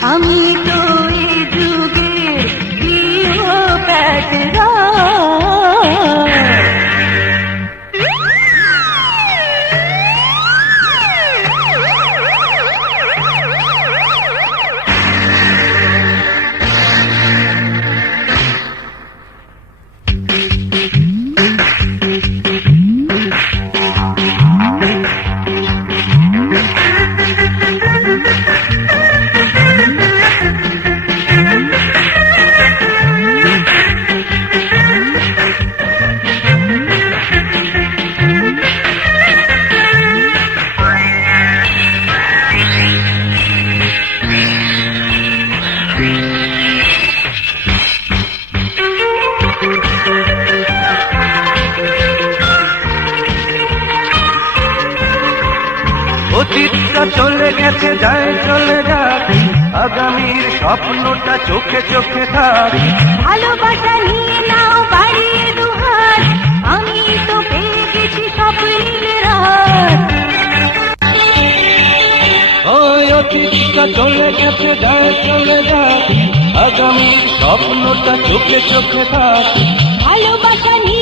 網 অতীতটা চলে গেছে যায় চলে যাক আগামীর স্বপ্নটা চোখে চোখে থাক। ভালোবাসা নিয়ে নাও বাড়িয়ে দুহাত আমি তো পেয়ে গেছি স্বপ্নের ওই অতীতটা চলে গেছে যায় চলে যাক আগামীর স্বপ্নটা চোখে চোখে থাক। ভালোবাসা নিয়ে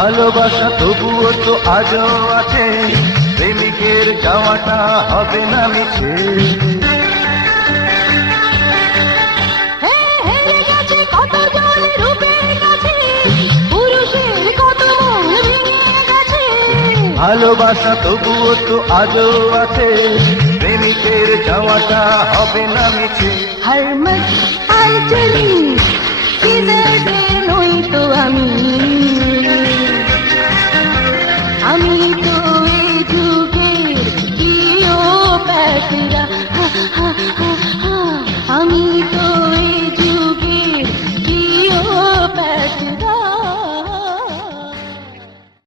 ভালোবাসা তবুও তো আজও আছে। প্রেমিকের যাওয়াটা হবে না মিছে। ভালোবাসা তবুও তো আজও আছে। প্রেমিকের যাওয়াটা হবে না মিছে। হরমত নই তো আমি।